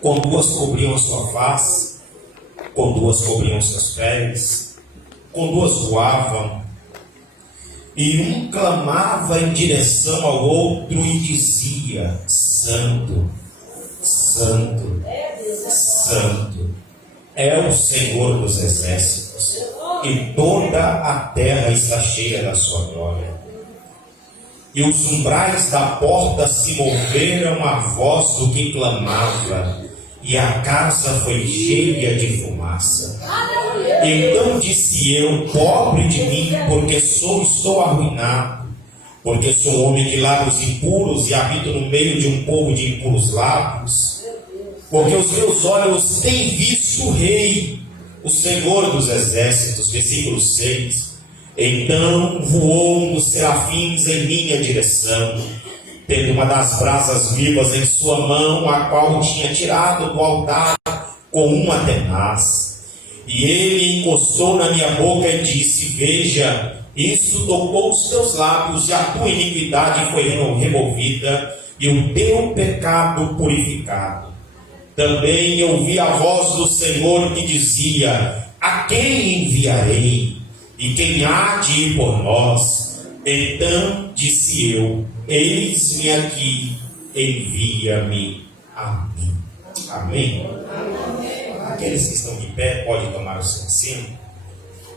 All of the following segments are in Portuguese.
com duas cobriam a sua face, com duas cobriam seus pés, com duas voavam, e um clamava em direção ao outro e dizia: Santo, Santo, Santo é o Senhor dos exércitos, e toda a terra está cheia da sua glória. E os umbrais da porta se moveram à voz do que clamava, e a casa foi cheia de fumaça. Então disse eu: pobre de mim, porque estou arruinado, porque sou homem de lábios impuros e habito no meio de um povo de impuros lábios. Porque os meus olhos têm visto o Rei, o Senhor dos exércitos. Versículo 6. Então voou um dos serafins em minha direção, tendo uma das brasas vivas em sua mão, a qual tinha tirado do altar com uma tenaz. E ele encostou na minha boca e disse: veja, isto tocou os teus lábios, e a tua iniquidade foi removida, e o teu pecado purificado. Também ouvi a voz do Senhor que dizia: a quem enviarei? E quem há de ir por nós? Então disse eu: eis-me aqui, envia-me a mim. Amém? Aqueles que estão de pé podem tomar o seu assento.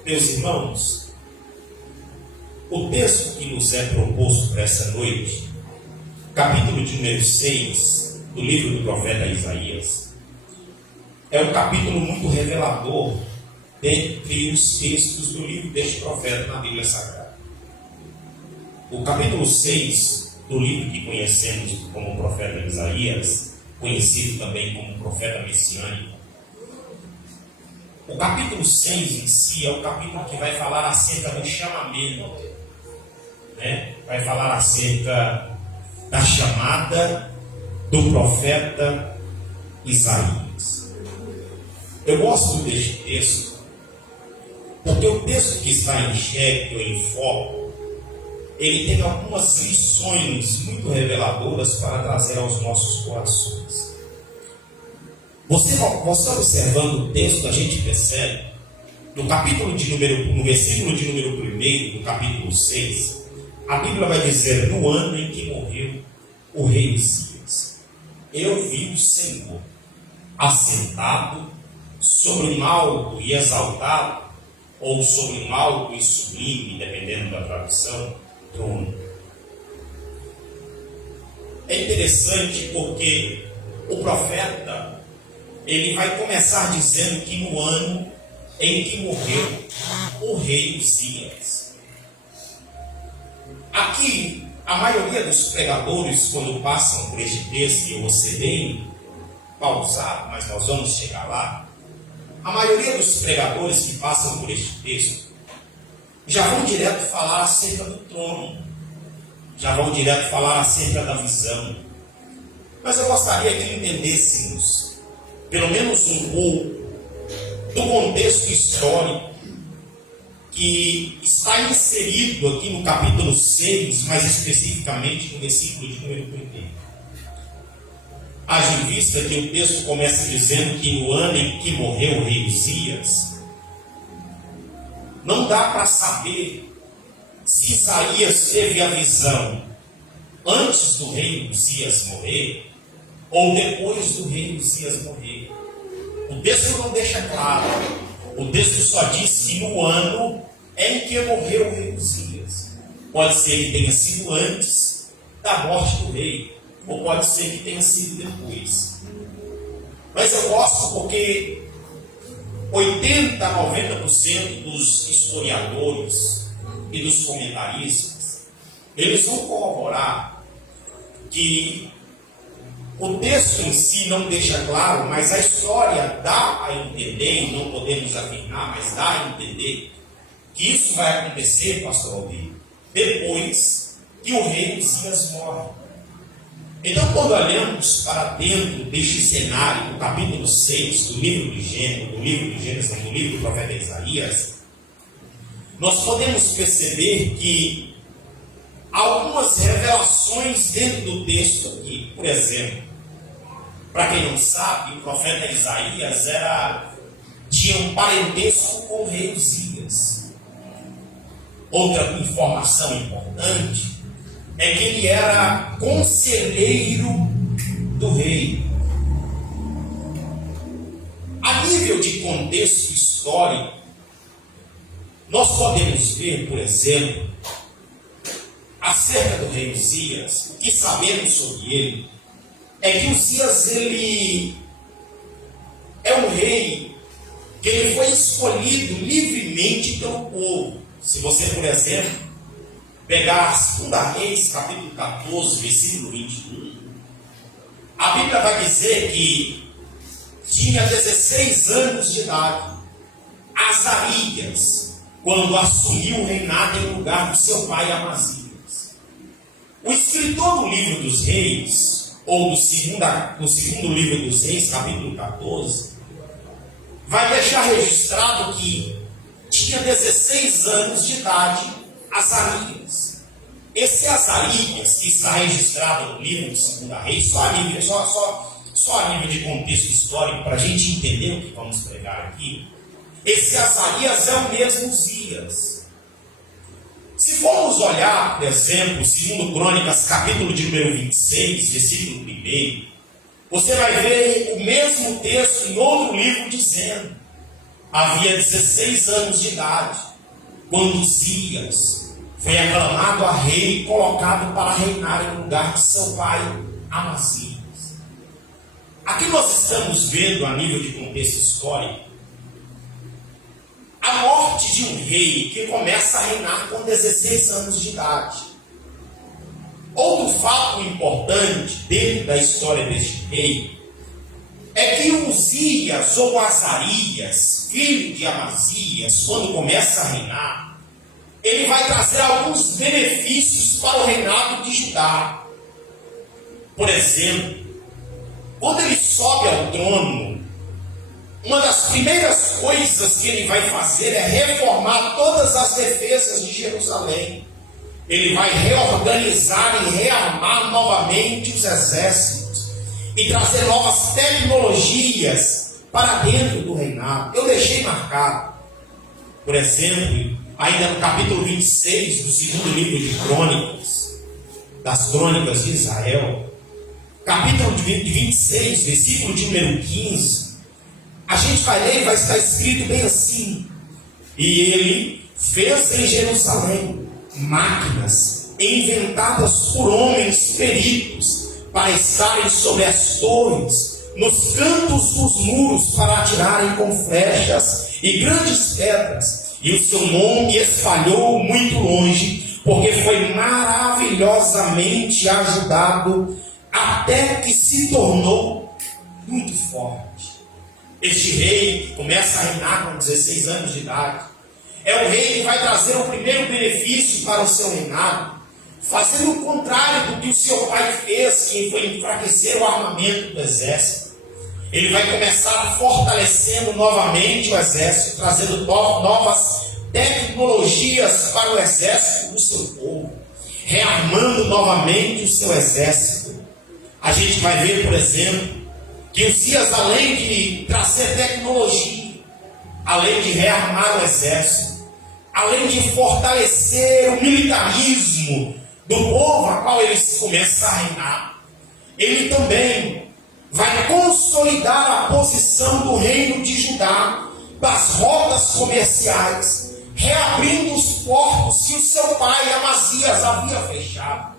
Meus irmãos, o texto que nos é proposto para essa noite, capítulo de número 6 do livro do profeta Isaías, é um capítulo muito revelador dentre os textos do livro deste profeta na Bíblia Sagrada. O capítulo 6 do livro que conhecemos como profeta Isaías, conhecido também como profeta messiânico, o capítulo 6 em si é o capítulo que vai falar acerca do chamamento, né? Vai falar acerca da chamada do profeta Isaías. Eu gosto deste texto porque o texto que está em xeque ou em foco, ele tem algumas lições muito reveladoras para trazer aos nossos corações. Você observando o texto, a gente percebe, no versículo de número 1 do capítulo 6, a Bíblia vai dizer: no ano em que morreu o rei Uzias, eu vi o Senhor assentado sobre um alto e exaltado, ou sobre um alto e sublime, dependendo da tradução, trono. É interessante porque o profeta, ele vai começar dizendo que no ano em que morreu o rei Uzias. Aqui, a maioria dos pregadores, quando passam por este texto, e eu vou ser bem pausado, mas nós vamos chegar lá, a maioria dos pregadores que passam por este texto já vão direto falar acerca do trono, já vão direto falar acerca da visão. Mas eu gostaria que entendêssemos pelo menos um pouco do contexto histórico que está inserido aqui no capítulo 6, mais especificamente no versículo de número 1. Haja em vista que o texto começa dizendo que no ano em que morreu o rei Uzias, não dá para saber se Isaías teve a visão antes do rei Uzias morrer ou depois do rei Uzias morrer. O texto não deixa claro. O texto só diz que no ano em que morreu o rei Uzias. Pode ser que tenha sido antes da morte do rei, ou pode ser que tenha sido depois. Mas eu gosto porque 80 a 90% dos historiadores e dos comentaristas, eles vão corroborar que o texto em si não deixa claro, mas a história dá a entender, e não podemos afirmar, mas dá a entender que isso vai acontecer, pastor Aldir, depois que o rei Uzias morre. Então, quando olhamos para dentro deste cenário, do capítulo 6 do livro de Gênesis, do livro do profeta Isaías, nós podemos perceber que algumas revelações dentro do texto aqui, por exemplo, Para quem não sabe, o profeta Isaías tinha um parentesco com o rei Uzias. Outra informação importante é que ele era conselheiro do rei. A nível de contexto histórico, nós podemos ver, por exemplo, acerca do rei Uzias, o que sabemos sobre ele, é que Uzias, ele é um rei que ele foi escolhido livremente pelo povo. Se você, por exemplo, pegar a 2 Reis, capítulo 14, versículo 21, a Bíblia vai dizer que tinha 16 anos de idade Azarias, quando assumiu o reinado em lugar do seu pai Amazias. O escritor do livro dos reis, ou do segundo livro dos reis, capítulo 14, vai deixar registrado que tinha 16 anos de idade Azarias. Esse Azarias, que está registrado no livro de 2 Reis, só a nível de contexto histórico, para a gente entender o que vamos pregar aqui, esse Azarias é o mesmo Uzias. Se formos olhar, por exemplo, segundo Crônicas, capítulo de número 26, versículo 1, você vai ver o mesmo texto em outro livro dizendo: havia 16 anos de idade, quando Uzias foi aclamado a rei e colocado para reinar em lugar de seu pai Amazias. Aqui nós estamos vendo, a nível de contexto histórico, a morte de um rei que começa a reinar com 16 anos de idade. Outro fato importante dentro da história deste rei é que Uzias ou Azarias, filho de Amazias, quando começa a reinar, ele vai trazer alguns benefícios para o reinado de Judá. Por exemplo, quando ele sobe ao trono, uma das primeiras coisas que ele vai fazer é reformar todas as defesas de Jerusalém. Ele vai reorganizar e rearmar novamente os exércitos e trazer novas tecnologias para dentro do reinado. Eu deixei marcado, por exemplo, ainda no capítulo 26 do segundo livro de Crônicas, das Crônicas de Israel, capítulo de 26, versículo de número 15, a gente vai ler e vai estar escrito bem assim: e ele fez em Jerusalém máquinas inventadas por homens peritos para estarem sobre as torres, nos cantos dos muros, para atirarem com flechas e grandes pedras, e o seu nome espalhou muito longe, porque foi maravilhosamente ajudado, até que se tornou muito forte. Este rei que começa a reinar com 16 anos de idade é o rei que vai trazer o primeiro benefício para o seu reinado, fazendo o contrário do que o seu pai fez, que foi enfraquecer o armamento do exército. Ele vai começar fortalecendo novamente o exército, trazendo novas tecnologias para o exército do seu povo, rearmando novamente o seu exército. A gente vai ver, por exemplo, que Uzias, além de trazer tecnologia, além de rearmar o exército, além de fortalecer o militarismo do povo a qual ele começa a reinar, ele também vai consolidar a posição do reino de Judá das rotas comerciais, reabrindo os portos que o seu pai Amazias havia fechado.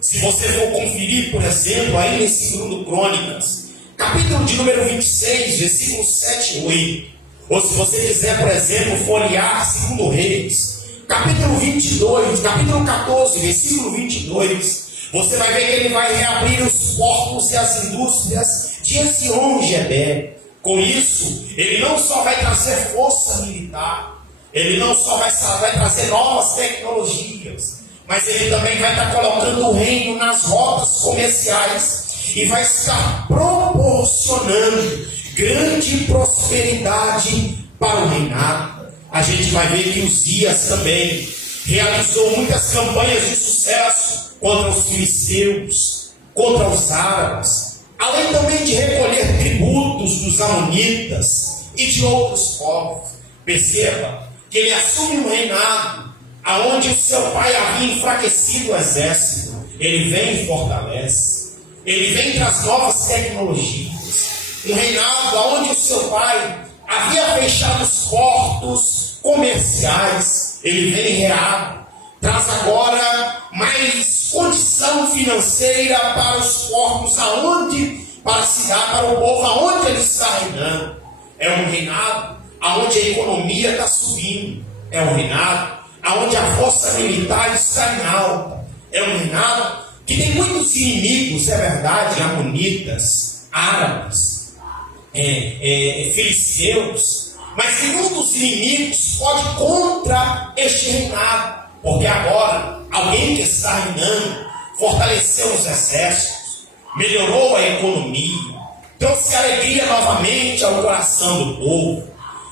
Se você for conferir, por exemplo, aí em 2 Crônicas, capítulo de número 26, versículos 7 e 8. Ou se você quiser, por exemplo, folhear 2 Reis, capítulo 22, capítulo 14, versículo 22, você vai ver que ele vai reabrir os portos e as indústrias de Ezion-Geber. Com isso, ele não só vai trazer força militar, ele não só vai trazer novas tecnologias, mas ele também vai estar colocando o reino nas rotas comerciais e vai estar proporcionando grande prosperidade para o reinado. A gente vai ver que Uzias também realizou muitas campanhas de sucesso contra os filisteus, contra os árabes, além também de recolher tributos dos amonitas e de outros povos. Perceba que ele assume um reinado aonde o seu pai havia enfraquecido o exército. Ele vem e fortalece. Ele vem e traz novas tecnologias. Um reinado aonde o seu pai havia fechado os portos comerciais. Ele vem e reabre. Traz agora mais condição financeira para os portos, aonde, para a cidade, para o povo, aonde ele está reinando. É um reinado aonde a economia está subindo. É um reinado aonde a força militar está em alta. É um reinado que tem muitos inimigos, é verdade, amonitas, árabes, filisteus, mas nenhum dos inimigos pode contra este reinado, porque agora alguém que está reinando fortaleceu os exércitos, melhorou a economia, trouxe alegria novamente ao coração do povo,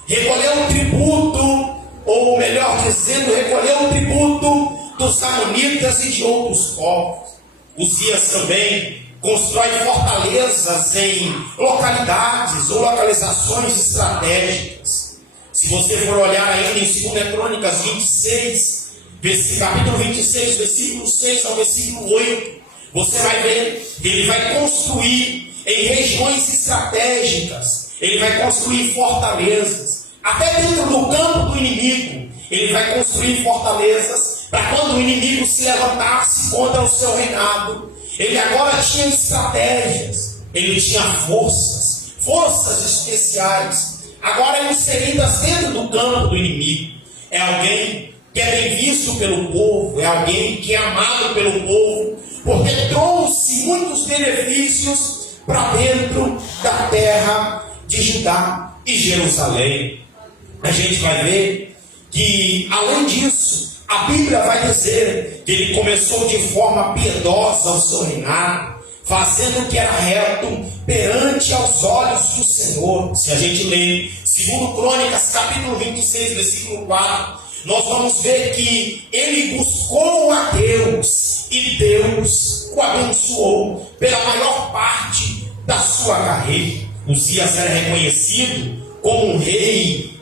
recolheu o tributo, ou melhor dizendo, recolheu o tributo dos amonitas e de outros povos. Uzias também constrói fortalezas em localidades ou localizações estratégicas. Se você for olhar ainda em 2 Crônicas 26, capítulo 26, versículo 6 ao versículo 8, você vai ver que ele vai construir em regiões estratégicas, ele vai construir fortalezas, até dentro do campo do inimigo, ele vai construir fortalezas, para quando o inimigo se levantasse contra o seu reinado, ele agora tinha estratégias, ele tinha forças especiais, agora inseridas dentro do campo do inimigo. É alguém que é bem visto pelo povo, é alguém que é amado pelo povo, porque trouxe muitos benefícios para dentro da terra de Judá e Jerusalém. A gente vai ver que, além disso, a Bíblia vai dizer que ele começou de forma piedosa o seu reinado, fazendo o que era reto perante aos olhos do Senhor. Se a gente ler 2 Crônicas, capítulo 26, versículo 4, nós vamos ver que ele buscou a Deus, e Deus o abençoou pela maior parte da sua carreira. Uzias era reconhecido como um rei,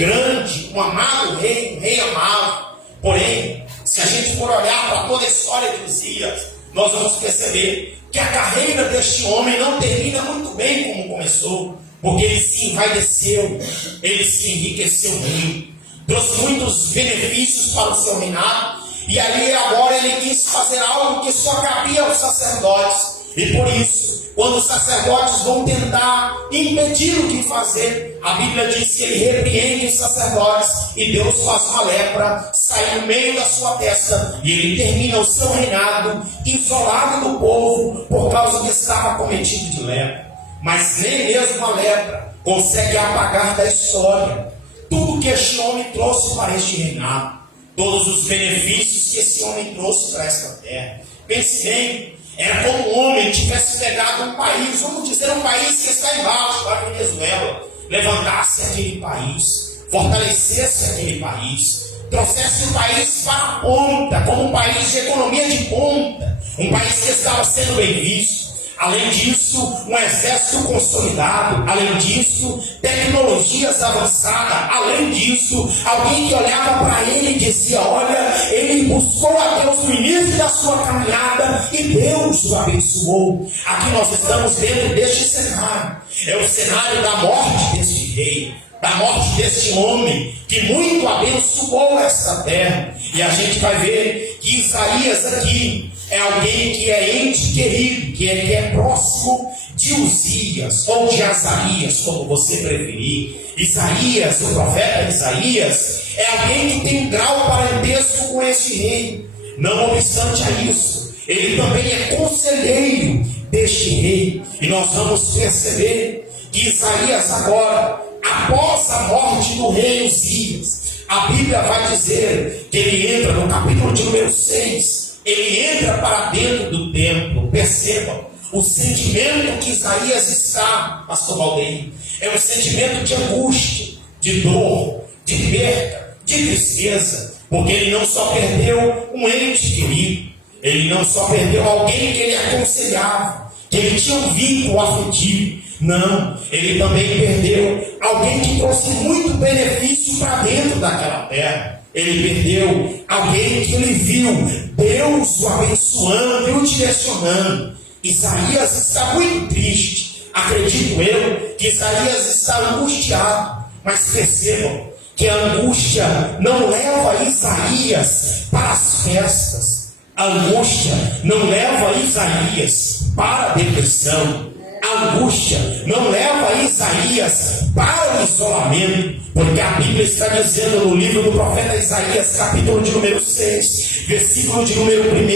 grande, um amado rei, um rei amado. Porém, se a gente for olhar para toda a história de Uzias, nós vamos perceber que a carreira deste homem não termina muito bem como começou, porque ele se envaideceu, ele se enriqueceu muito, trouxe muitos benefícios para o seu reinado, e ali agora ele quis fazer algo que só cabia aos sacerdotes, e por isso, quando os sacerdotes vão tentar impedir o que fazer, a Bíblia diz que ele repreende os sacerdotes e Deus faz uma lepra sair no meio da sua testa, e ele termina o seu reinado isolado do povo por causa que estava cometido de lepra. Mas nem mesmo a lepra consegue apagar da história tudo que este homem trouxe para este reinado, todos os benefícios que esse homem trouxe para esta terra. Pense bem, era como um homem tivesse pegado um país, vamos dizer um país que está embaixo, a Venezuela, levantasse aquele país, fortalecesse aquele país, trouxesse o país para a ponta, como um país de economia de ponta, um país que estava sendo bem visto. Além disso, um exército consolidado. Além disso, tecnologias avançadas. Além disso, alguém que olhava para ele e dizia: olha, ele buscou a Deus no início da sua caminhada e Deus o abençoou. Aqui nós estamos dentro deste cenário. É o cenário da morte deste rei, da morte deste homem que muito abençoou esta terra. E a gente vai ver que Isaías aqui é alguém que é ente querido, que é próximo de Uzias, ou de Azarias, como você preferir. Isaías, o profeta Isaías, é alguém que tem um grau parentesco com este rei. Não obstante a isso, ele também é conselheiro deste rei. E nós vamos perceber que Isaías agora, após a morte do rei Uzias, a Bíblia vai dizer que ele entra no capítulo de número 6, ele entra para dentro do templo. Percebam o sentimento que Isaías está, pastor Valdeir, é um sentimento de angústia, de dor, de perda, de tristeza, porque ele não só perdeu um ente querido, ele não só perdeu alguém que ele aconselhava, que ele tinha um vínculo afetivo. Não, ele também perdeu alguém que trouxe muito benefício para dentro daquela terra. Ele perdeu alguém que ele viu Deus o abençoando e o direcionando. Isaías está muito triste. Acredito eu que Isaías está angustiado. Mas percebam que a angústia não leva Isaías para as festas. A angústia não leva Isaías para a depressão. A angústia não leva Isaías para o isolamento, porque a Bíblia está dizendo no livro do profeta Isaías, capítulo de número 6, versículo de número 1,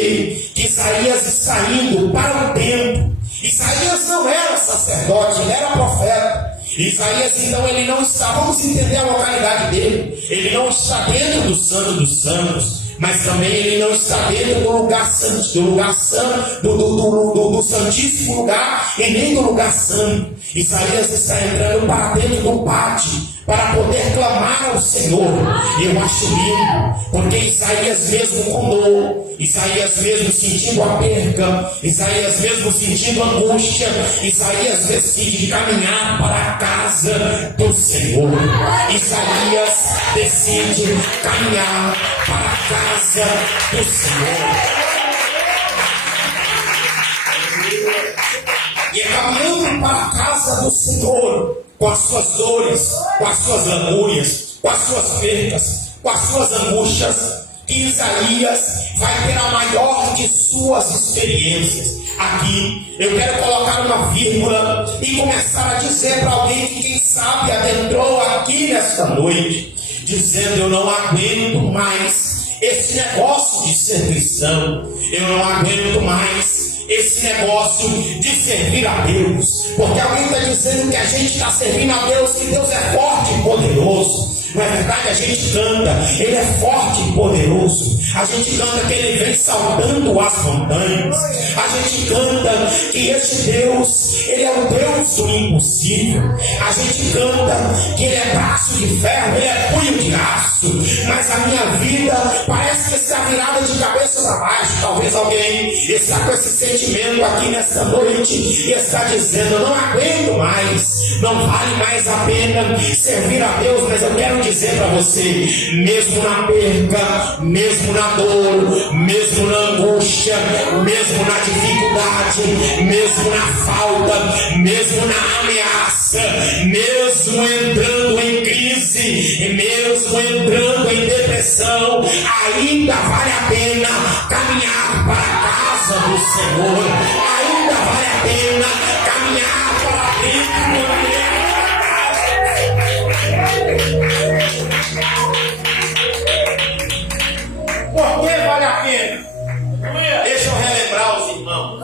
que Isaías está indo para o templo. Isaías não era sacerdote, ele era profeta. Isaías, então, ele não está, vamos entender a localidade dele, ele não está dentro do Santo dos Santos, mas também ele não está dentro do lugar santo, do santíssimo lugar, e nem do lugar santo. Isaías está entrando para dentro do pátio, para poder clamar ao Senhor. Eu acho lindo, porque Isaías mesmo com dor, Isaías mesmo sentindo a perca, Isaías mesmo sentindo angústia, Isaías decide caminhar para a casa do Senhor. Isaías decide caminhar para a casa do Senhor. E é caminhando para a casa do Senhor, com as suas dores, com as suas lamúrias, com as suas percas, com as suas angústias, que Isaías vai ter a maior de suas experiências. Aqui eu quero colocar uma vírgula e começar a dizer para alguém que, quem sabe, adentrou aqui nesta noite, dizendo: eu não aguento mais esse negócio de ser cristão, eu não aguento mais esse negócio de servir a Deus, porque alguém está dizendo que a gente está servindo a Deus, que Deus é forte e poderoso. Não é verdade? A gente canta, Ele é forte e poderoso. A gente canta que Ele vem saltando as montanhas. A gente canta que esse Deus, Ele é o Deus do impossível. A gente canta que Ele é braço de ferro, Ele é punho de aço. Mas a minha vida parece que está virada de cabeça para baixo. Talvez alguém está com esse sentimento aqui nesta noite e está dizendo: eu não aguento mais, não vale mais a pena servir a Deus. Mas eu quero dizer para você, mesmo na perca, mesmo na dor, mesmo na angústia, mesmo na dificuldade, mesmo na falta, mesmo na ameaça, mesmo entrando em crise, mesmo entrando em depressão, ainda vale a pena caminhar para a casa do Senhor, ainda vale a pena caminhar para dentro do ambiente. Por que vale a pena? Deixa eu relembrar os irmãos.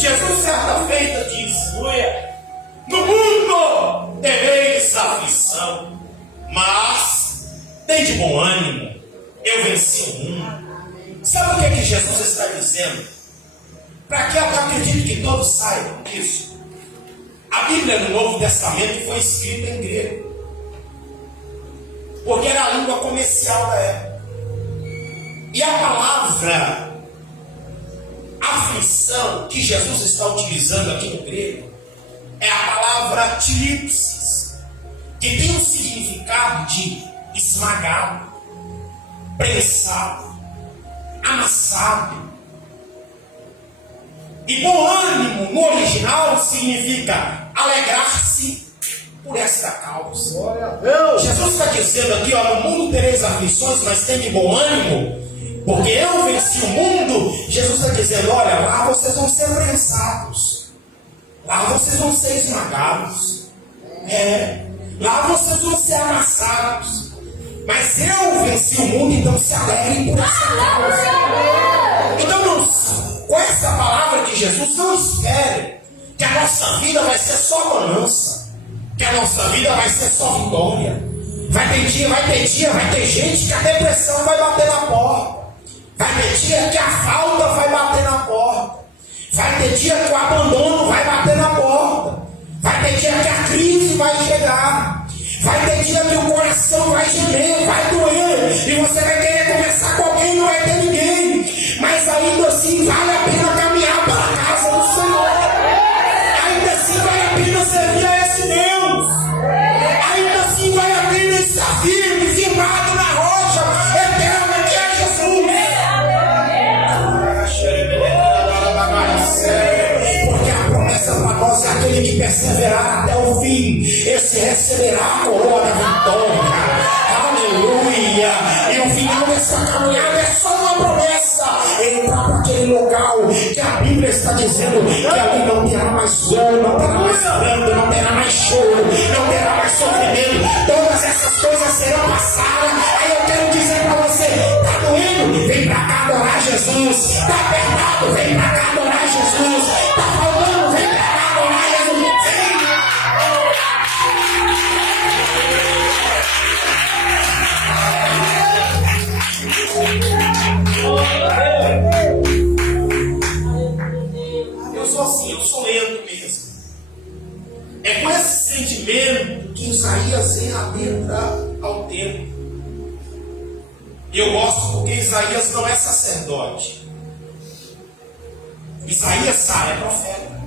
Jesus certa feita disse: no mundo tereis aflição, mas tem de bom ânimo, eu venci o mundo. Sabe o que é que Jesus está dizendo? Para que eu acredito que todos saibam disso. A Bíblia no Novo Testamento foi escrita em grego, porque era a língua comercial da época. E a palavra aflição que Jesus está utilizando aqui no grego é a palavra tilipsis, que tem um significado de esmagado, prensado, amassado. E bom ânimo no original significa alegrar-se por esta causa. Jesus está dizendo aqui: ó, no mundo tereis aflições, mas tem de bom ânimo, porque eu venci o mundo. Jesus está dizendo: olha, lá vocês vão ser prensados, lá vocês vão ser esmagados, lá vocês vão ser amassados, mas eu venci o mundo, então se alegrem por essa causa. Então, com essa palavra de Jesus, não espere que a nossa vida vai ser só bonança, que a nossa vida vai ser só vitória. Vai ter gente que a depressão vai bater na porta. Vai ter dia que a falta vai bater na porta. Vai ter dia que o abandono vai bater na porta. Vai ter dia que a crise vai chegar. Vai ter dia que o coração vai gemer, vai doer. E você vai querer conversar com alguém e não vai ter ninguém. Mas ainda assim vale a pena caminhar para a casa do firme, firmado na rocha eterna que é Jesus. Porque a promessa para nós é aquele que perseverar até o fim, esse receberá a coroa da vitória. Aleluia! E o final dessa caminhada é só uma promessa: entrar para aquele local que a Bíblia está dizendo que ali não terá mais dor, não terá mais pranto, não terá mais choro, não terá mais sofrimento. Todas essas coisas serão passadas. Aí eu quero dizer para você: está doendo? Vem para cá adorar Jesus. Está apertado? Vem para cá adorar Jesus. Está faltando? Vem para cá adorar Jesus. Eu sou assim, eu sou lento mesmo. É com esse sentimento que Isaías adentra ao templo. E eu gosto porque Isaías não é sacerdote. Isaías sai, é profeta.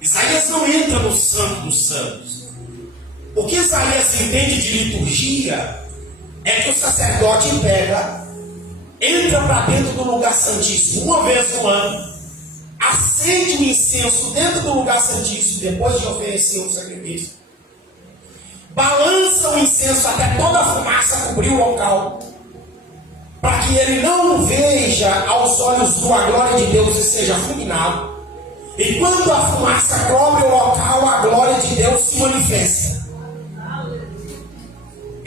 Isaías não entra no Santo dos Santos. O que Isaías entende de liturgia é que o sacerdote entra para dentro do lugar santíssimo uma vez no ano, acende o incenso dentro do lugar santíssimo, depois de oferecer o sacrifício, balança o incenso até toda a fumaça cobrir o local, para que ele não veja aos olhos a glória de Deus e seja fulminado. E quando a fumaça cobre o local, a glória de Deus se manifesta.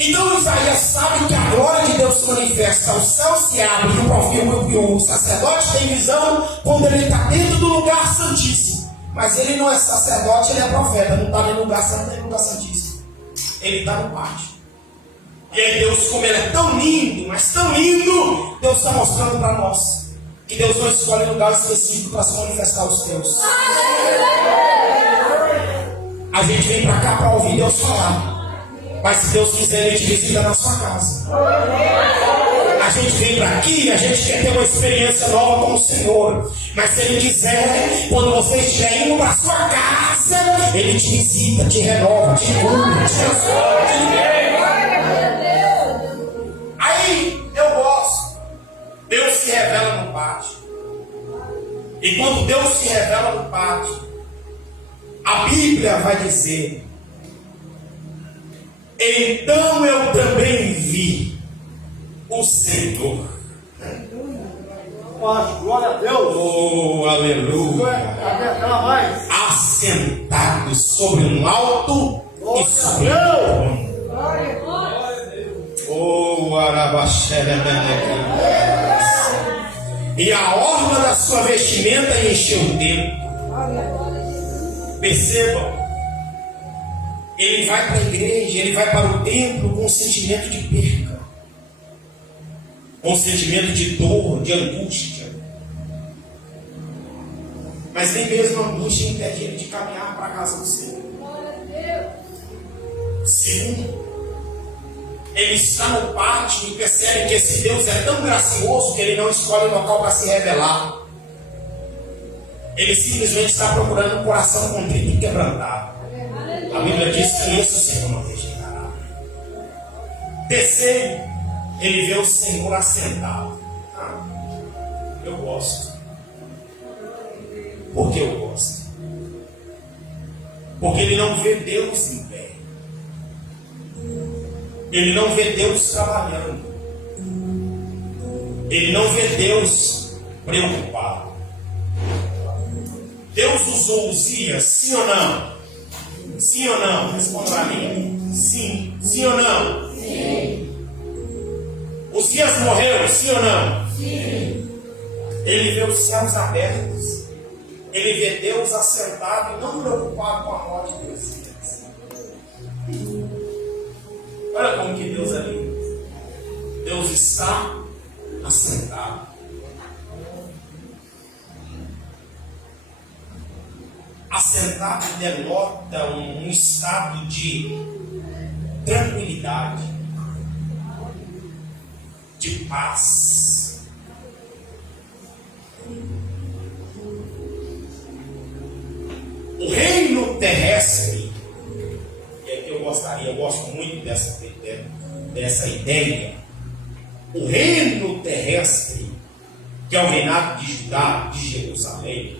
Então Isaías sabe que a glória de Deus se manifesta, o céu se abre e o sacerdote tem visão quando ele está dentro do lugar santíssimo. Mas ele não é sacerdote, ele é profeta, não está nem no lugar santo nem no lugar santíssimo. Ele está no pátio. E aí Deus, como ele é tão lindo, mas tão lindo, Deus está mostrando para nós que Deus não escolhe lugar específico para se manifestar os teus. A gente vem para cá para ouvir Deus falar. Mas se Deus quiser, Ele te visita na sua casa. A gente vem para aqui, a gente quer ter uma experiência nova com o Senhor. Mas se Ele quiser, quando você estiver indo para a sua casa, Ele te visita, te renova, te cura, te transforma. Aí eu gosto. Deus se revela no pátio. E quando Deus se revela no pátio, a Bíblia vai dizer: então eu também vi o Senhor. Glória a Deus. Oh, aleluia. Assentado sobre um alto e sublime trono. Oh, arabaxera. E a orla da sua vestimenta encheu o templo. Percebam. Ele vai para a igreja, ele vai para o templo com um sentimento de perca, com um sentimento de dor, de angústia. Mas nem mesmo a angústia impede ele de caminhar para a casa do Senhor. Segundo, ele está no pátio e percebe que esse Deus é tão gracioso que ele não escolhe local para se revelar. Ele simplesmente está procurando um coração contrito e quebrantado. A Bíblia diz que esse o Senhor não rejeitará. Terceiro, ele vê o Senhor assentado. Eu gosto. Por que eu gosto? Porque ele não vê Deus em pé. Ele não vê Deus trabalhando. Ele não vê Deus preocupado. Deus usou Uzias, sim ou não? Sim ou não? Responda para mim. Sim. Sim ou não? Sim. Uzias morreu, sim ou não? Sim. Ele vê os céus abertos. Ele vê Deus assentado e não preocupado com a morte de Uzias. Olha como que Deus é lindo. Deus está assentado. Assentado denota um estado de tranquilidade, de paz. O reino terrestre, e aqui eu gostaria eu gosto muito dessa ideia. O reino terrestre, que é o reinado de Judá, de Jerusalém,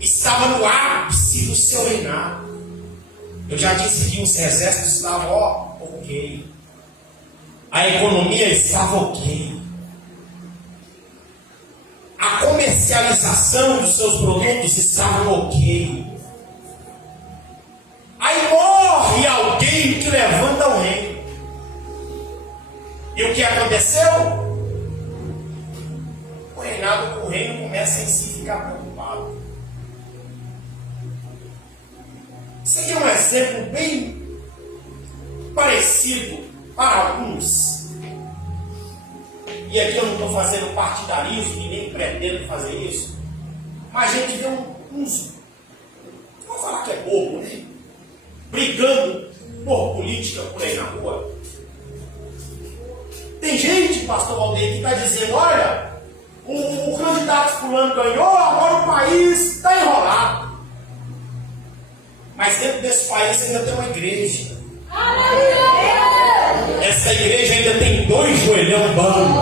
estava no ápice do seu reinado. Eu já disse que os exércitos estavam ok. A economia estava ok. A comercialização dos seus produtos estava ok. Aí morre alguém que levanta o reino. E o que aconteceu? O reino começa em si ficar preocupado. Isso aqui é um exemplo bem parecido para alguns. E aqui eu não estou fazendo partidarismo e nem pretendo fazer isso. Mas a gente vê uns, vamos falar que é bobo, né? Brigando por política por aí na rua. Tem gente, pastor Valdeir, que está dizendo, olha, o candidato fulano ganhou, agora o país está enrolado. Mas dentro desse país ainda tem uma igreja. Essa igreja ainda tem 2 joelhão bando.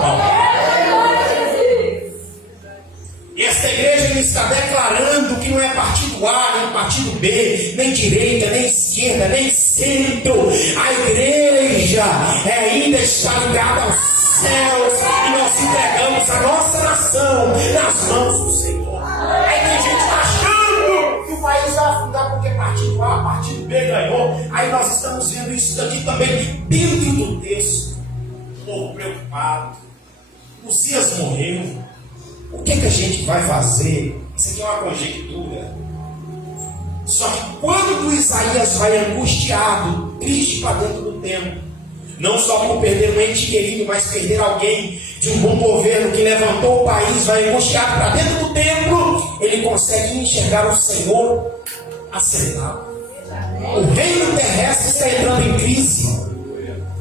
E essa igreja está declarando que não é partido A, nem partido B, nem direita, nem esquerda, nem centro. A igreja ainda está ligada aos céus e nós entregamos a nossa nação nas mãos do Senhor. Aí tem gente achando que o país vai afundar porque partido A, partido B ganhou. Aí nós estamos vendo isso daqui também dentro do texto. O povo preocupado. Uzias morreu. O que a gente vai fazer? Isso aqui é uma conjectura. Só que quando Isaías vai angustiado, triste para dentro do templo, não só por perder um ente querido, mas perder alguém de um bom governo que levantou o país, vai angustiado para dentro do templo, ele consegue enxergar o Senhor assentado. O reino terrestre está entrando em crise,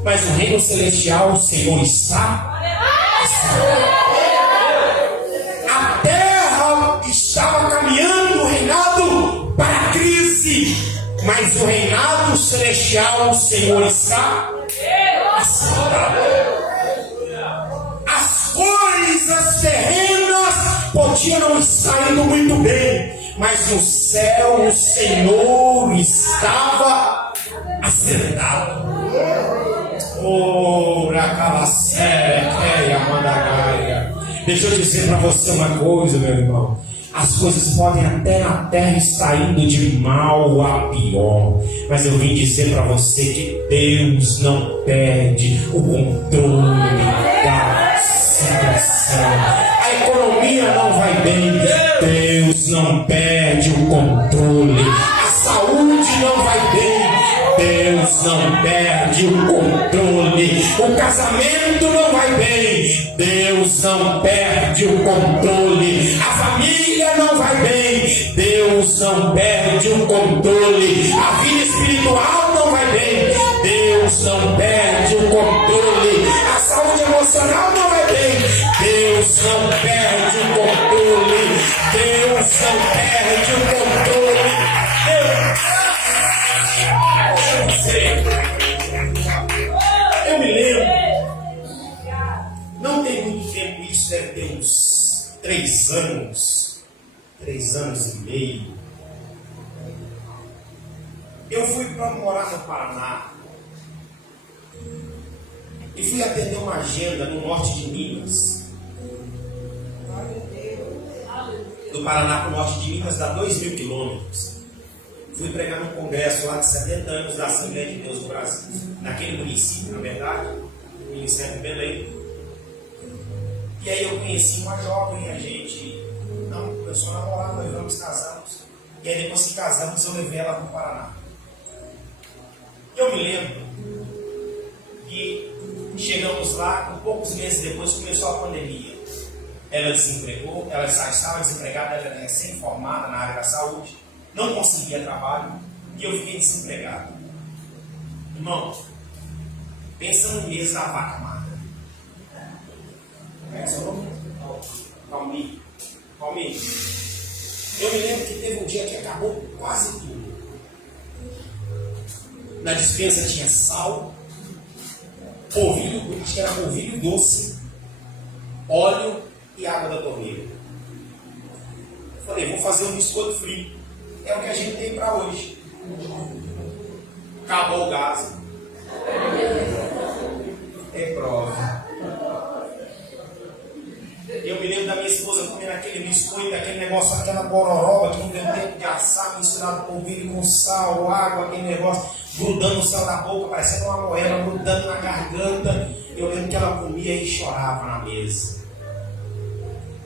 mas o reino celestial, o Senhor está assentado. Estava caminhando o reinado para a crise, mas o reinado celestial, o Senhor está assentado. As coisas terrenas podiam não estar indo muito bem, mas no céu o Senhor estava assentado. Deixa eu dizer para você uma coisa, meu irmão. As coisas podem até na terra estar indo de mal a pior, mas eu vim dizer para você que Deus não perde o controle da situação. A economia não vai bem, Deus não perde o controle. A saúde não vai bem, Deus não perde o controle. O casamento não vai bem, Deus não perde o controle. A família não vai bem, Deus não perde o controle. A vida espiritual não vai bem, Deus não perde o controle. A saúde emocional não vai bem, Deus não perde o controle. Deus não perde o controle. Eu me lembro, não tem muito tempo, isso deve ter uns 3 anos e meio. Eu fui para morar no Paraná e fui atender uma agenda no norte de Minas. Do Paraná para o norte de Minas dá 2.000 quilômetros. Fui pregar num congresso lá de 70 anos da Assembleia de Deus do Brasil, naquele município, na verdade, o Ministério de Belém. E aí eu conheci uma jovem, a gente começou a namorar, nós vamos casamos. E aí depois que casamos, eu levei ela para o Paraná. Eu me lembro que chegamos lá, com poucos meses depois começou a pandemia. Ela desempregou, ela estava desempregada, ela era recém-formada na área da saúde, não conseguia trabalho e eu fiquei desempregado. Irmão, pensa no mês da vaca magra. Como é que é seu nome? Palmir. Eu me lembro que teve um dia que acabou quase tudo. Na despensa tinha sal, polvilho, acho que era polvilho doce, óleo e água da torneira. Eu falei, vou fazer um biscoito frio. É o que a gente tem para hoje. Acabou o gás. É prova. Eu me lembro da minha esposa comendo aquele biscoito, aquele negócio, aquela gororoba que não deu tempo de assar, misturado polvilho com sal, água, aquele negócio, grudando no céu da boca, parecendo uma moeda, grudando na garganta. Eu lembro que ela comia e chorava na mesa.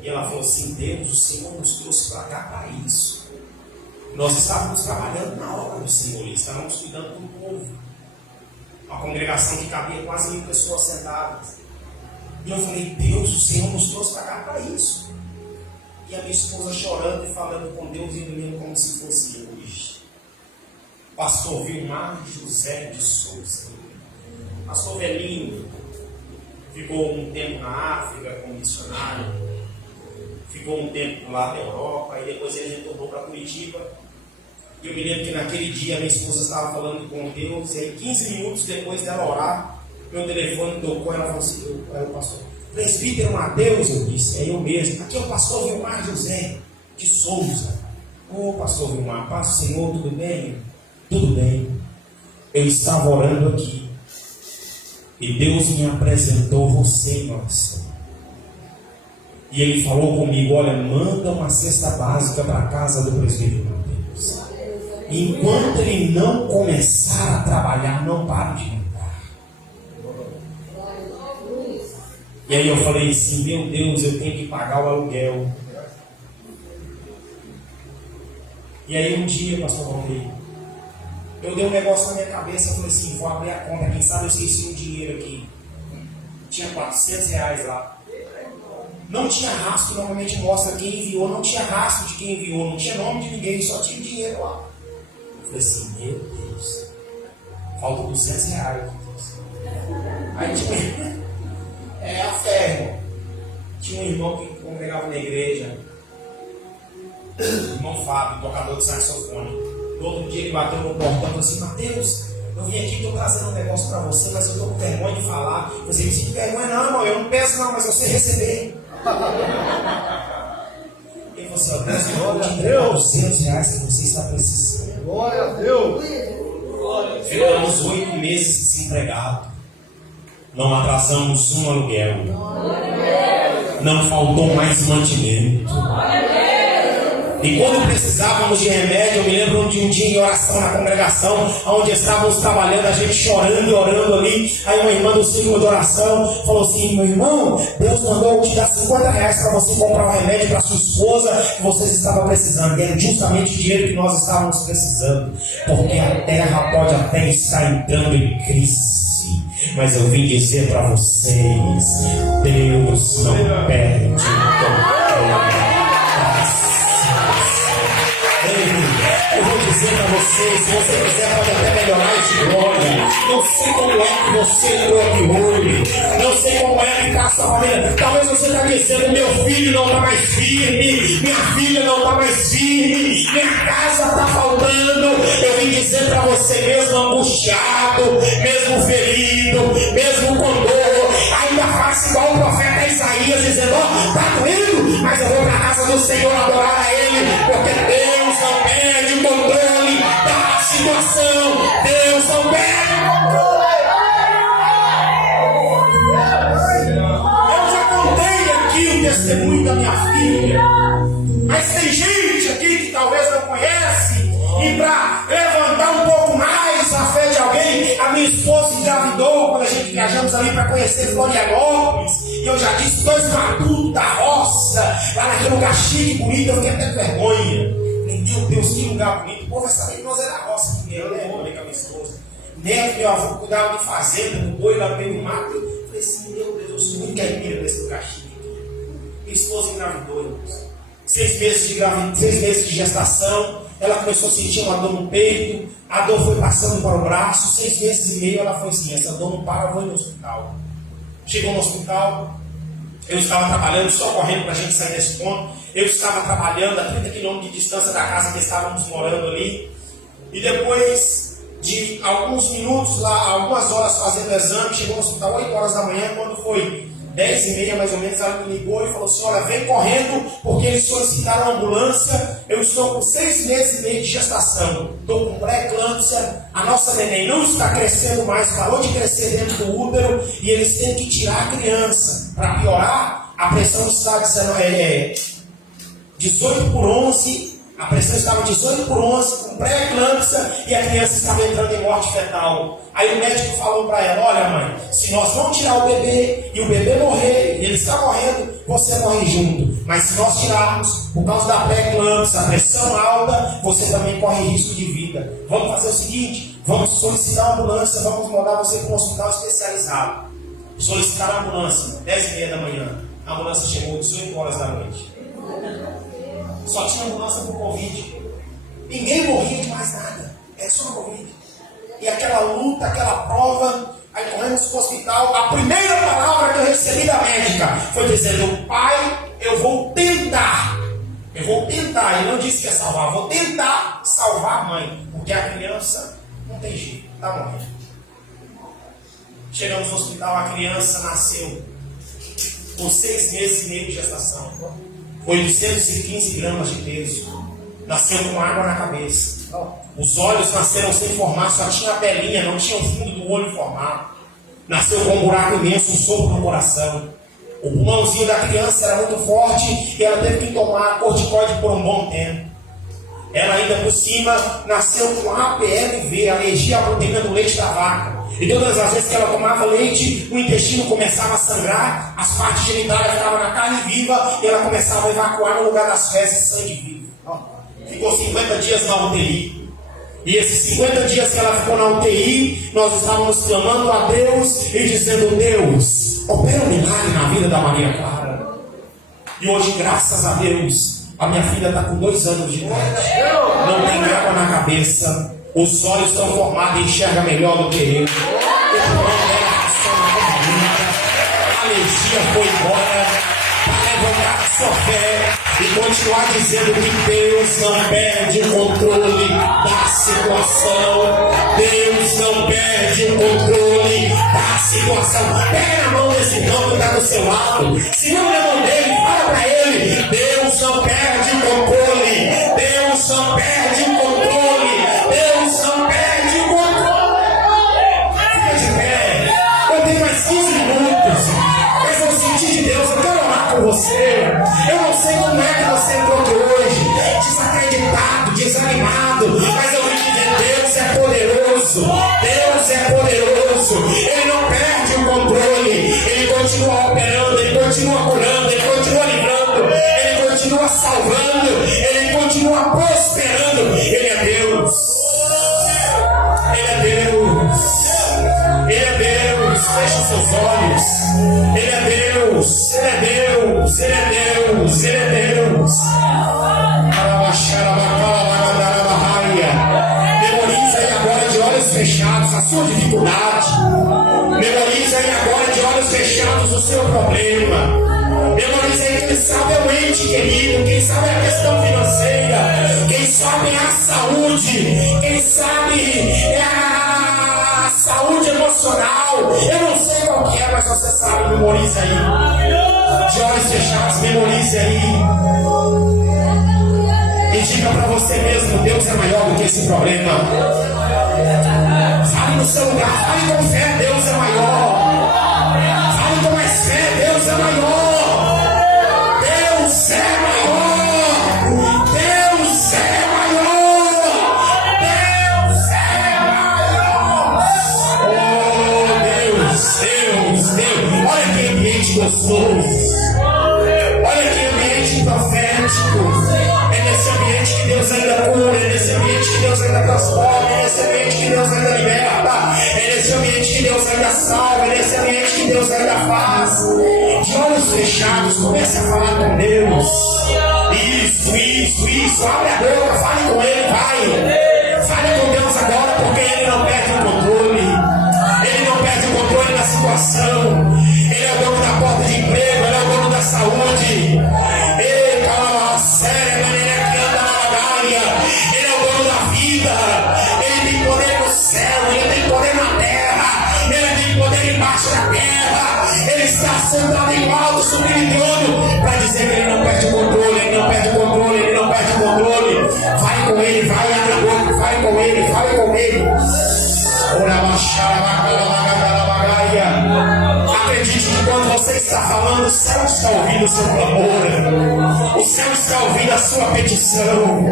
E ela falou assim, Deus, o Senhor nos trouxe para cá para isso. Nós estávamos trabalhando na obra do Senhor, estávamos cuidando do povo. Uma congregação que cabia quase 1000 pessoas sentadas. E eu falei, Deus, o Senhor nos trouxe para cá para isso. E a minha esposa chorando e falando com Deus, e eu me lembro como se fosse hoje. Pastor Vilmar José de Souza. Pastor velhinho. Ficou um tempo na África como missionário. Ficou um tempo lá na Europa. E depois ele retornou para Curitiba. E eu me lembro que naquele dia a minha esposa estava falando com Deus. E aí 15 minutos depois dela orar, meu telefone tocou, ela falou assim, aí o pastor, presbítero Mateus, eu disse, é eu mesmo, aqui é o pastor Vilmar José de Souza. Ô pastor Vilmar, paz do Senhor, tudo bem? Tudo bem. Eu estava orando aqui e Deus me apresentou você, meu pastor. E ele falou comigo, olha, manda uma cesta básica para a casa do presbítero Mateus. Enquanto ele não começar a trabalhar, não pare de mandar. E aí eu falei assim, meu Deus, eu tenho que pagar o aluguel. E aí um dia, pastor Valdir, eu dei um negócio na minha cabeça, eu falei assim, vou abrir a conta, quem sabe eu esqueci um dinheiro aqui. Tinha R$400 lá. Não tinha rastro, normalmente mostra quem enviou, não tinha rastro de quem enviou, não tinha nome de ninguém, só tinha dinheiro lá. Eu falei assim, meu Deus, falta R$200 aqui. Aí tinha... É a fé, irmão. Tinha um irmão que congregava na igreja, irmão Fábio, tocador de saxofone. No outro dia ele bateu no portão e falou assim, Mateus, eu vim aqui, estou trazendo um negócio para você, mas eu estou com vergonha de falar. Eu falei, não sinto vergonha não, irmão, eu não peço não, mas eu sei receber. Ele falou assim, ó, Deus, eu vou te entregar R$200 que você está precisando. Glória a Deus. Ficamos 8 meses desempregados. Não atrasamos um aluguel. Não faltou mais mantimento. E quando precisávamos de remédio, eu me lembro de um dia em oração na congregação, onde estávamos trabalhando, a gente chorando e orando ali. Aí uma irmã do círculo de oração falou assim, meu irmão, Deus mandou te dar R$50 para você comprar um remédio para sua esposa que vocês estavam precisando. E era justamente o dinheiro que nós estávamos precisando. Porque a terra pode até estar entrando em crise. Mas eu vim dizer para vocês, Deus não perde eu vou dizer para vocês, se você quiser pode até melhorar de glória. Não sei como é que você entrou aqui hoje. Não sei como é que está a sua família. Talvez você está dizendo, meu filho não está mais firme, minha filha não está mais firme, minha casa está faltando. Eu vim dizer para você, mesmo angustiado, mesmo ferido, mesmo com dor, ainda faça igual o profeta Isaías, dizendo, ó, está doendo, mas eu vou para a casa do Senhor adorar a Ele, porque Deus não perde o controle da situação. Deus não perde o controle. Eu já contei aqui o testemunho da minha filha, mas tem gente aqui que talvez não conhece, e para levantar um pouco mais a fé de alguém, a minha esposa engravidou quando a gente viajamos ali para conhecer Florianópolis, e eu já disse, 2 matutos da roça, lá naquele lugar chique, bonito, eu fiquei até com vergonha. Meu Deus, que lugar bonito. O povo sabia que nós era a roça primeiro, né? Homem com a minha esposa. Neto, meu avô cuidava de fazenda, no boi lá no meio do mato. Eu falei assim, meu Deus, eu sou muito caipira nesse lugar chique aqui. Minha esposa engravidou, irmãos. 6 meses de gestação, ela começou a sentir uma dor no peito, a dor foi passando para o braço, 6 meses e meio ela foi assim, essa dor não para, eu vou no hospital. Chegou no hospital, eu estava trabalhando, só correndo para a gente sair desse ponto. Eu estava trabalhando a 30 quilômetros de distância da casa que estávamos morando ali. E depois de alguns minutos lá, algumas horas fazendo o exame, chegou no hospital 8 horas da manhã, quando foi 10h30 mais ou menos, ela me ligou e falou assim: olha, vem correndo, porque eles solicitaram a ambulância, eu estou com 6 meses e meio de gestação, estou com pré-eclâmpsia, a nossa neném não está crescendo mais, parou de crescer dentro do útero, e eles têm que tirar a criança. Para piorar, a pressão está 18/11, a pressão estava 18/11, com pré-eclâmpsia, e a criança estava entrando em morte fetal. Aí o médico falou para ela: olha mãe, se nós não tirar o bebê, e o bebê morrer, e ele está morrendo, você morre junto. Mas se nós tirarmos, por causa da pré-eclâmpsia, a pressão alta, você também corre risco de vida. Vamos fazer o seguinte, vamos solicitar a ambulância, vamos mandar você para um hospital especializado. Solicitaram a ambulância, 10h30 da manhã. A ambulância chegou às 18 horas da noite. Só tinha ambulância por Covid. Ninguém morria de mais nada. É só Covid. E aquela luta, aquela prova, aí corremos para o hospital. A primeira palavra que eu recebi da médica foi dizendo: pai, eu vou tentar. Eu vou tentar. Ele não disse que ia salvar. Eu vou tentar salvar a mãe. Porque a criança não tem jeito. Está morrendo. Chegamos no hospital, a criança nasceu com 6 meses e meio de gestação. 815 gramas de peso. Nasceu com água na cabeça. Os olhos nasceram sem formar, só tinha a pelinha, não tinha o fundo do olho formado. Nasceu com um buraco imenso, um sopro no coração. O pulmãozinho da criança era muito forte e ela teve que tomar corticoide por um bom tempo. Ela ainda por cima nasceu com APLV, alergia à proteína do leite da vaca. E todas as vezes que ela tomava leite, o intestino começava a sangrar, as partes genitais ficavam na carne viva e ela começava a evacuar no lugar das fezes sangue vivo. Ficou 50 dias na UTI. E esses 50 dias que ela ficou na UTI, nós estávamos clamando a Deus e dizendo: Deus, opera um milagre na vida da Maria Clara. E hoje, graças a Deus, a minha filha está com 2 anos de idade. Não tem água na cabeça. Os olhos estão formados e enxerga melhor do que eu. O pulmão dela funciona como nunca. A alergia foi embora. Para levantar sua fé e continuar dizendo que Deus não perde o controle da situação. Deus não perde o controle da situação. Pega na mão desse irmão que está do seu lado. Segura na mão dele, fala para ele: Deus não perde o controle. Deus não perde o controle. Deus não perde o controle. Fica de pé. Eu tenho mais 15 minutos. Mas eu senti de Deus. Eu quero orar com você. Eu não sei como é que você entrou aqui hoje, desacreditado, desanimado, mas eu vim dizer: Deus é poderoso. Deus é poderoso. Ele não perde o controle. Ele continua operando. Ele continua curando. Ele continua livrando. Ele continua salvando. Ele continua prosperando. Ele é Deus. Ele é Deus. Ele é Deus. Feche seus olhos. Ele é Deus. Ele é Deus. Ele é Deus. Ele é Deus. Memoriza aí agora de olhos fechados a sua dificuldade. Memoriza aí agora de olhos fechados o seu problema. Memoriza aí, quem sabe é o ente querido, quem sabe é a questão financeira, quem sabe é a saúde, quem sabe é a saúde emocional. Eu não sei qual que é, mas você sabe, memoriza aí. De olhos fechados, memorize aí. E diga para você mesmo: Deus é maior do que esse problema. Fale no seu lugar, fale com fé: Deus é maior. Fale com mais fé: Deus é maior. Deus é maior. Deus é maior. Deus é maior. Oh Deus, Deus, Deus. Olha que ambiente gostoso. Olha que ambiente profético. É nesse ambiente que Deus ainda cura, é nesse ambiente que Deus ainda transforma, é nesse ambiente que Deus ainda liberta, é nesse ambiente que Deus ainda salva, é nesse ambiente que Deus ainda faz. De olhos fechados, comece a falar com Deus. Isso. Abre a boca, fale com Ele, vai. Fale com Deus agora, porque Ele não perde o controle. Ele não perde o controle da situação. Ele é o dono da porta de emprego, Ele é o dono da saúde. Ele é o dono da vida. Ele tem poder no céu. sentado em alto, sublime trono, para dizer que ele não perde o controle, ele não perde o controle, ele não perde o controle. Vai com ele, vai, abre a boca, vai com ele, vai com ele. Acredite que quando você está falando, o céu está ouvindo o seu clamor, o céu está ouvindo a sua petição,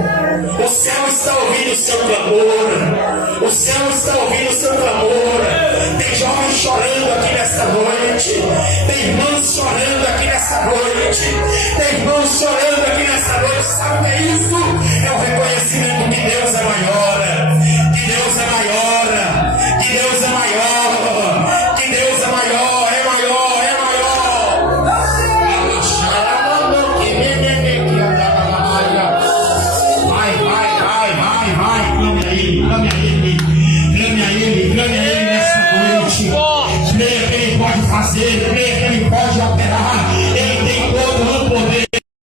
o céu está ouvindo o seu clamor, o céu está ouvindo o seu clamor. Tem jovens chorando aqui nesta noite, tem irmãos chorando aqui nesta noite, tem irmãos chorando aqui nesta noite. Sabe o que é isso? É o reconhecimento que Deus é maior, que Deus é maior, que Deus é maior, que Deus é maior, é maior, é maior. Vai, clame a Ele, clame a Ele, clame a Ele, clame a Ele nessa noite. Creia que Ele pode fazer, creia que Ele